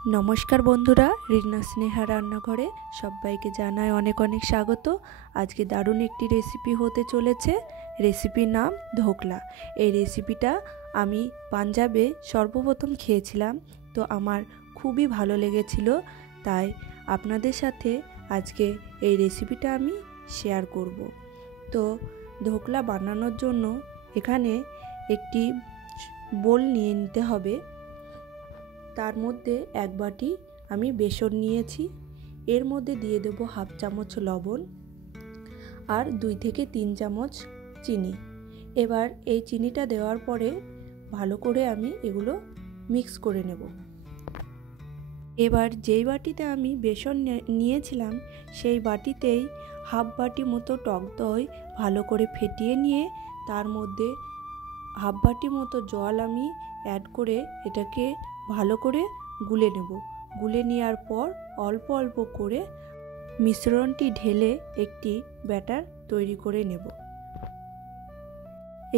নমস্কার বন্ধুরা, রিনা স্নেহা রান্নাঘরে সবাইকে জানাই অনেক অনেক স্বাগত। আজকে দারুণ একটি রেসিপি হতে চলেছে। রেসিপির নাম ধোকলা। এই রেসিপিটা আমি পাঞ্জাবে সর্বপ্রথম খেয়েছিলাম, তো আমার খুবই ভালো লেগেছিল। তাই আপনাদের সাথে আজকে এই রেসিপিটা আমি শেয়ার করব। তো ধোকলা বানানোর জন্য এখানে একটি বোল নিয়ে নিতে হবে। তার মধ্যে এক বাটি আমি বেসন নিয়েছি। এর মধ্যে দিয়ে দেব হাফ চামচ লবণ আর 2 থেকে 3 চামচ চিনি। এবার এই চিনিটা দেওয়ার পরে ভালো করে আমি এগুলো মিক্স করে নেব। এবার যেই বাটিতে আমি বেসন নিয়েছিলাম সেই বাটিতেই হাফ বাটি মতো টক দই ভালো করে ফেটিয়ে নিয়ে তার মধ্যে হাফ বাটি মতো জল আমি অ্যাড করে এটাকে ভালো করে গুলে নেব। গুলে নেওয়ার পর অল্প অল্প করে মিশ্রণটি ঢেলে একটি ব্যাটার তৈরি করে নেব।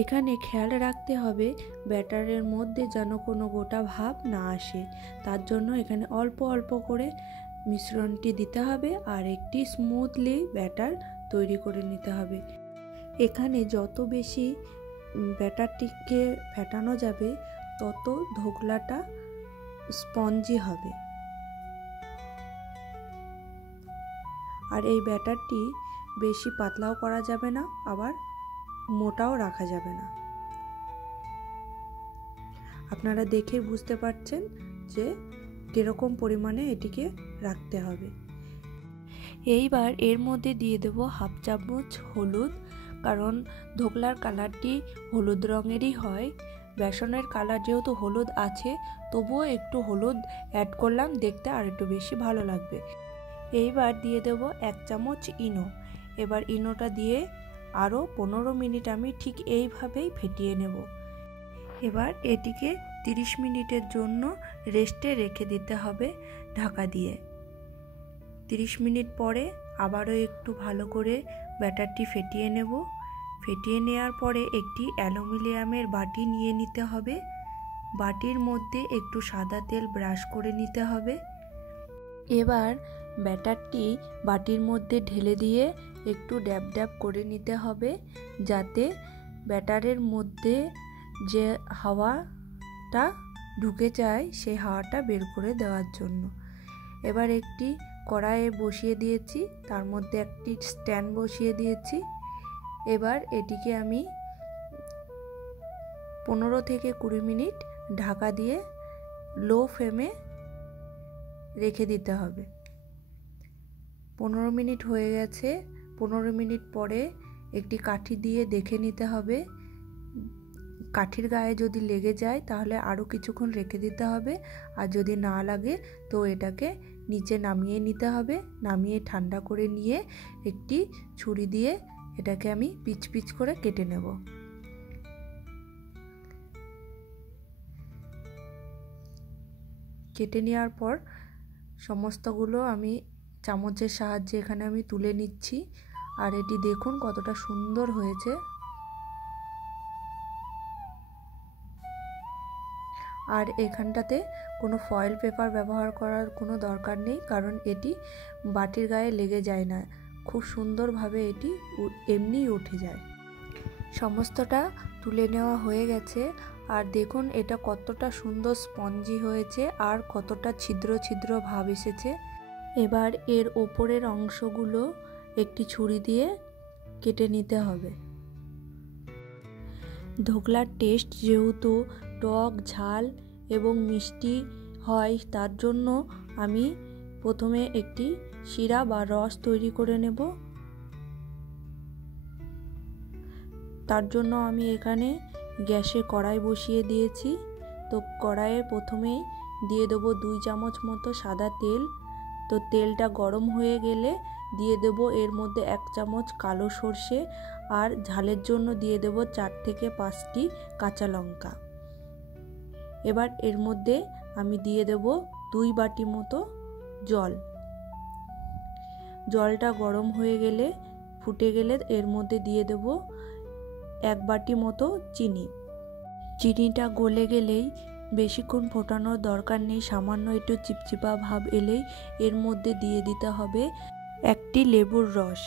এখানে খেয়াল রাখতে হবে ব্যাটারের মধ্যে যেন কোনো গোটা ভাব না আসে। তার জন্য এখানে অল্প অল্প করে মিশ্রণটি দিতে হবে আর একটি স্মুথলি ব্যাটার তৈরি করে নিতে হবে। এখানে যত বেশি ব্যাটারটিকে ফেটানো যাবে তত ধোকলাটা স্পঞ্জি হবে। আর এই ব্যাটারটি বেশি পাতলাও করা যাবে না, আবার মোটাও রাখা যাবে না। আপনারা দেখে বুঝতে পারছেন যে কিরকম পরিমাণে এটিকে রাখতে হবে। এইবার এর মধ্যে দিয়ে দেব হাফ চামচ হলুদ, কারণ ধোকলার কালারটি হলুদ রঙেরই হয়। বেসনের কালার যেহেতু হলুদ আছে, তবুও একটু হলুদ অ্যাড করলাম, দেখতে আর একটু বেশি ভালো লাগবে। এইবার দিয়ে দেব 1 চামচ ইনো। এবার ইনোটা দিয়ে আরও 15 মিনিট আমি ঠিক এইভাবেই ফেটিয়ে নেব। এবার এটিকে 30 মিনিটের জন্য রেস্টে রেখে দিতে হবে ঢাকা দিয়ে। 30 মিনিট পরে আবারও একটু ভালো করে ব্যাটারটি ফেটিয়ে নেব। ফেটিয়ে নেওয়ার পরে একটি অ্যালুমিনিয়ামের বাটি নিয়ে নিতে হবে। বাটির মধ্যে একটু সাদা তেল ব্রাশ করে নিতে হবে। এবার ব্যাটারটি বাটির মধ্যে ঢেলে দিয়ে একটু ড্যাব ড্যাব করে নিতে হবে, যাতে ব্যাটারের মধ্যে যে হাওয়াটা ঢুকে যায় সেই হাওয়াটা বের করে দেওয়ার জন্য। এবার একটি কড়াইয়ে বসিয়ে দিয়েছি, তার মধ্যে একটি স্ট্যান্ড বসিয়ে দিয়েছি। এবার এটিকে আমি 15 থেকে 20 মিনিট ঢাকা দিয়ে লো ফ্লেমে রেখে দিতে হবে। 15 মিনিট হয়ে গেছে। 15 মিনিট পরে একটি কাঠি দিয়ে দেখে নিতে হবে। কাঠির গায়ে যদি লেগে যায় তাহলে আরও কিছুক্ষণ রেখে দিতে হবে, আর যদি না লাগে তো এটাকে নিচে নামিয়ে নিতে হবে। নামিয়ে ঠান্ডা করে নিয়ে একটি ছুরি দিয়ে এটাকে আমি পিচ পিচ করে কেটে নেব। কেটে নেওয়ার পর সমস্তগুলো আমি চামচের সাহায্যে এখানে আমি তুলে নিচ্ছি। আর এটি দেখুন কতটা সুন্দর হয়েছে। আর এখানটাতে কোনো ফয়েল পেপার ব্যবহার করার কোনো দরকার নেই, কারণ এটি বাটির গায়ে লেগে যায় না। খুব সুন্দরভাবে এটি এমনিই উঠে যায়। সমস্তটা তুলে নেওয়া হয়ে গেছে। আর দেখুন এটা কতটা সুন্দর স্পঞ্জি হয়েছে আর কতটা ছিদ্র ছিদ্র ভাব এসেছে। এবার এর ওপরের অংশগুলো একটি ছুরি দিয়ে কেটে নিতে হবে। ধোকলার টেস্ট যেহেতু টক, ঝাল এবং মিষ্টি হয়, তার জন্য আমি প্রথমে একটি শিরা বা রস তৈরি করে নেব। তার জন্য আমি এখানে গ্যাসে কড়াই বসিয়ে দিয়েছি। তো কড়াইয়ে প্রথমেই দিয়ে দেবো 2 চামচ মতো সাদা তেল। তো তেলটা গরম হয়ে গেলে দিয়ে দেব এর মধ্যে 1 চামচ কালো সর্ষে, আর ঝালের জন্য দিয়ে দেব 4 থেকে 5টি কাঁচা লঙ্কা। এবার এর মধ্যে আমি দিয়ে দেব 2 বাটি মতো জল। জলটা গরম হয়ে গেলে, ফুটে গেলে এর মধ্যে দিয়ে দেব 1 বাটি মতো চিনি। চিনিটা গলে গেলেই বেশিক্ষণ ফোটানোর দরকার নেই, সামান্য একটু চিপচিপা ভাব এলেই এর মধ্যে দিয়ে দিতে হবে একটি লেবুর রস।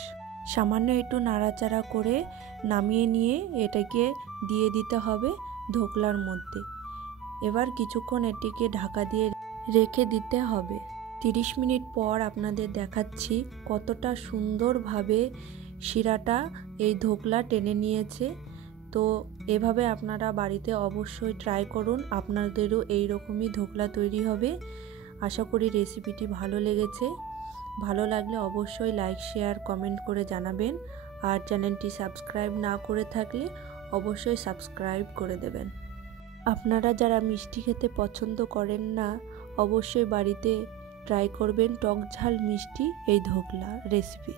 সামান্য একটু নাড়াচাড়া করে নামিয়ে নিয়ে এটাকে দিয়ে দিতে হবে ধোকলার মধ্যে। এবার কিছুক্ষণ এটিকে ঢাকা দিয়ে রেখে দিতে হবে। 30 মিনিট পর আপনাদের দেখাচ্ছি কতটা সুন্দরভাবে শিরাটা এই ধোকলা টেনে নিয়েছে। তো এভাবে আপনারা বাড়িতে অবশ্যই ট্রাই করুন, আপনাদেরও এই রকমই ধোকলা তৈরি হবে। আশা করি রেসিপিটি ভালো লেগেছে। ভালো লাগলে অবশ্যই লাইক, শেয়ার, কমেন্ট করে জানাবেন। আর চ্যানেলটি সাবস্ক্রাইব না করে থাকলে অবশ্যই সাবস্ক্রাইব করে দেবেন। আপনারা যারা মিষ্টি খেতে পছন্দ করেন না, অবশ্যই বাড়িতে ট্রাই করবেন টক ঝাল মিষ্টি এই ধোকলা রেসিপি।